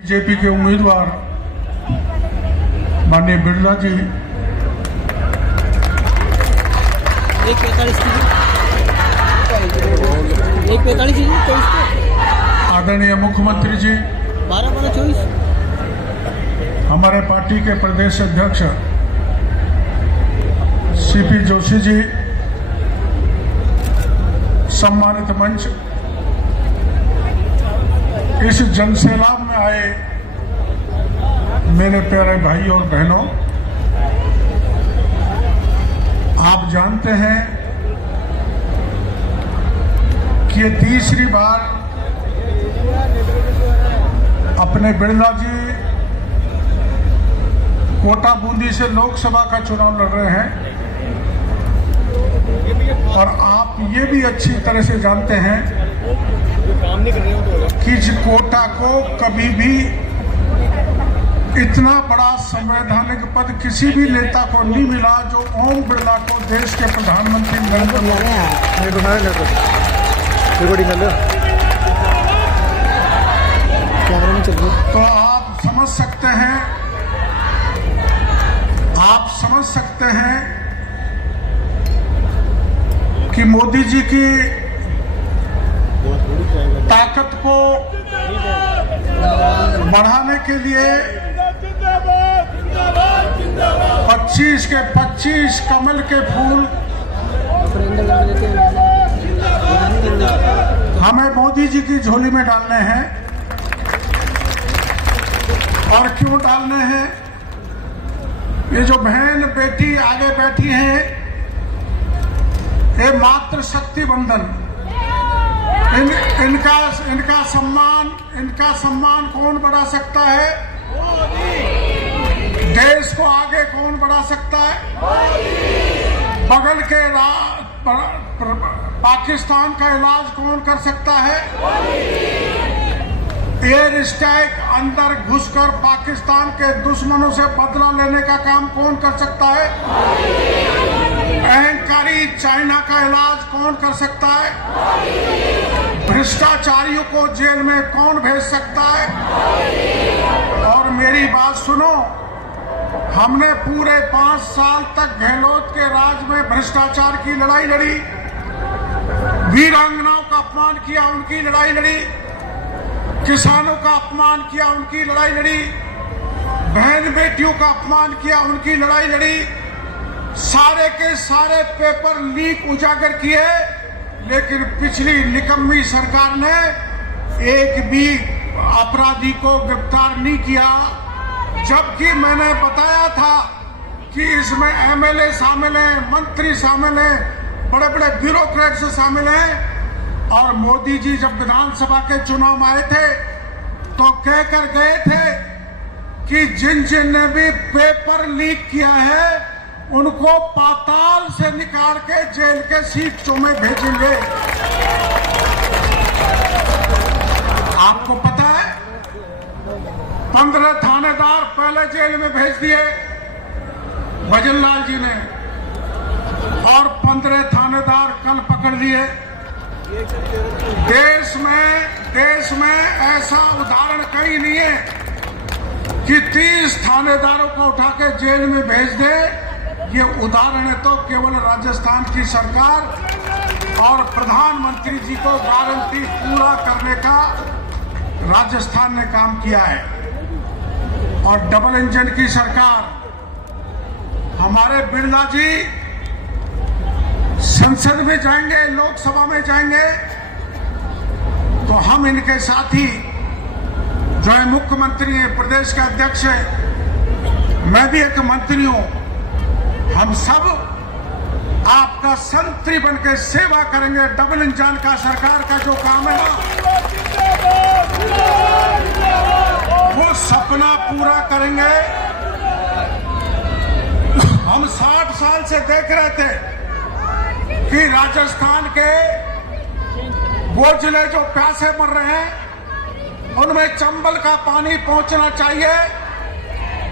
BJP के उम्मीदवार माननीय बिरला जी 1:45 आदरणीय मुख्यमंत्री जी 12:24 हमारे पार्टी के प्रदेश अध्यक्ष सीपी जोशी जी, सम्मानित मंच, इस जनसैलाब में आए मेरे प्यारे भाई और बहनों, आप जानते हैं कि ये तीसरी बार अपने बिरला जी कोटा बूंदी से लोकसभा का चुनाव लड़ रहे हैं और आप ये भी अच्छी तरह से जानते हैं कि इस कोटा को कभी भी इतना बड़ा संवैधानिक पद किसी भी नेता को नहीं मिला जो ओम बिरला को देश के प्रधानमंत्री नरेंद्र मोदी। तो आप समझ सकते हैं कि मोदी जी की ताकत को बढ़ाने के लिए 25 के 25 कमल के फूल हमें मोदी जी की झोली में डालने हैं। और क्यों डालने हैं? ये जो बहन बेटी आगे बैठी हैं, ये मातृ शक्ति बंधन, इनका सम्मान कौन बढ़ा सकता है? देश को आगे कौन बढ़ा सकता है? बगल के पाकिस्तान का इलाज कौन कर सकता है? एयर स्ट्राइक अंदर घुसकर पाकिस्तान के दुश्मनों से बदला लेने का काम कौन कर सकता है? अहंकारी चाइना का इलाज कौन कर सकता है? भ्रष्टाचारियों को जेल में कौन भेज सकता है? और मेरी बात सुनो, हमने पूरे 5 साल तक गहलोत के राज में भ्रष्टाचार की लड़ाई लड़ी, वीरांगनाओं का अपमान किया, उनकी लड़ाई लड़ी, किसानों का अपमान किया, उनकी लड़ाई लड़ी, बहन बेटियों का अपमान किया, उनकी लड़ाई लड़ी, सारे के सारे पेपर लीक उजागर किए, लेकिन पिछली निकम्मी सरकार ने एक भी अपराधी को गिरफ्तार नहीं किया। जबकि मैंने बताया था कि इसमें एमएलए शामिल हैं, मंत्री शामिल हैं, बड़े बड़े ब्यूरोक्रेट्स शामिल हैं। और मोदी जी जब विधानसभा के चुनाव में आए थे तो कहकर गए थे कि जिन ने भी पेपर लीक किया है उनको पाताल से निकाल के जेल के सीटों में भेजेंगे। आपको पता है 15 थानेदार पहले जेल में भेज दिए भजनलाल जी ने, और 15 थानेदार कल पकड़ लिए। देश में ऐसा उदाहरण कहीं नहीं है कि 30 थानेदारों को उठा के जेल में भेज दे। ये उदाहरण है तो केवल राजस्थान की सरकार और प्रधानमंत्री जी को गारंटी पूरा करने का राजस्थान ने काम किया है। और डबल इंजन की सरकार, हमारे बिरला जी संसद में जाएंगे, लोकसभा में जाएंगे, तो हम इनके साथी जो है मुख्यमंत्री है, प्रदेश के अध्यक्ष है, मैं भी एक मंत्री हूं, हम सब आपका संतरी बन के सेवा करेंगे। डबल इंजन का सरकार का जो काम है ना, वो सपना पूरा करेंगे। हम 60 साल से देख रहे थे कि राजस्थान के वो जिले जो प्यासे मर रहे हैं उनमें चंबल का पानी पहुंचना चाहिए।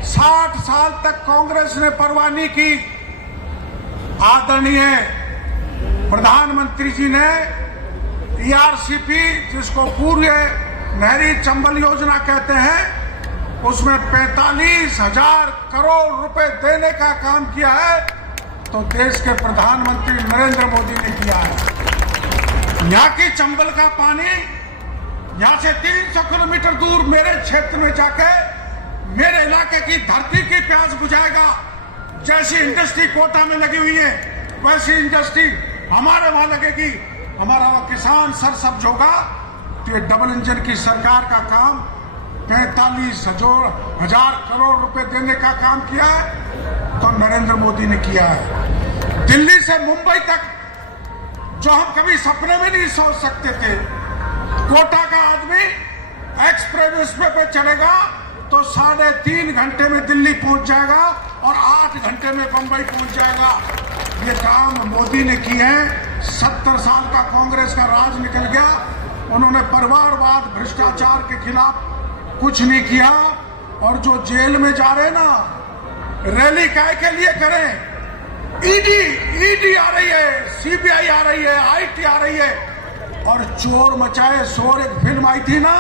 60 साल तक कांग्रेस ने परवाह नहीं की। आदरणीय प्रधानमंत्री जी ने ईआरसीपी, जिसको पूर्व नहरी चंबल योजना कहते हैं, उसमें 45,000 करोड़ रुपए देने का काम किया है तो देश के प्रधानमंत्री नरेंद्र मोदी ने किया है। यहाँ की चंबल का पानी यहाँ से 300 किलोमीटर दूर मेरे क्षेत्र में जाके मेरे इलाके की धरती की प्यास बुझाएगा। जैसी इंडस्ट्री कोटा में लगी हुई है वैसी इंडस्ट्री हमारे वहां लगेगी। हमारा वह किसान सरसब्ज होगा। तो ये डबल इंजन की सरकार का काम 45,000 करोड़ रुपए देने का काम किया है तो नरेंद्र मोदी ने किया है। दिल्ली से मुंबई तक जो हम कभी सपने में नहीं सोच सकते थे, कोटा का आदमी एक्सप्रेस वे पे चढ़ेगा तो 3.5 घंटे में दिल्ली पहुंच जाएगा और 8 घंटे में बंबई पहुंच जाएगा। ये काम मोदी ने किए हैं। 70 साल का कांग्रेस का राज निकल गया, उन्होंने परिवारवाद भ्रष्टाचार के खिलाफ कुछ नहीं किया। और जो जेल में जा रहे ना, रैली काय के लिए करें? ईडी आ रही है, सीबीआई आ रही है, आईटी आ रही है और चोर मचाए शोर एक फिल्म आई थी ना,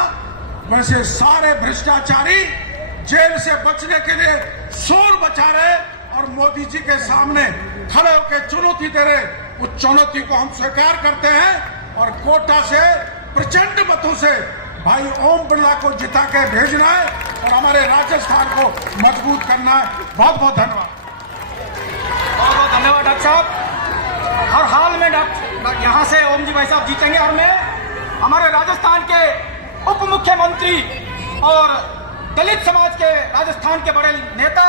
वैसे सारे भ्रष्टाचारी जेल से बचने के लिए शोर मचा रहे और मोदी जी के सामने खड़े होकर चुनौती दे रहे। उस चुनौती को हम स्वीकार करते हैं और कोटा से प्रचंड मतों से भाई ओम बिरला को जिता के भेजना है और हमारे राजस्थान को मजबूत करना है। बहुत बहुत धन्यवाद। बहुत बहुत धन्यवाद डॉक्टर साहब। हर हाल में डॉक्टर यहाँ से ओम जी भाई साहब जीतेंगे और मैं हमारे राजस्थान के उप मुख्यमंत्री और दलित समाज के राजस्थान के बड़े नेता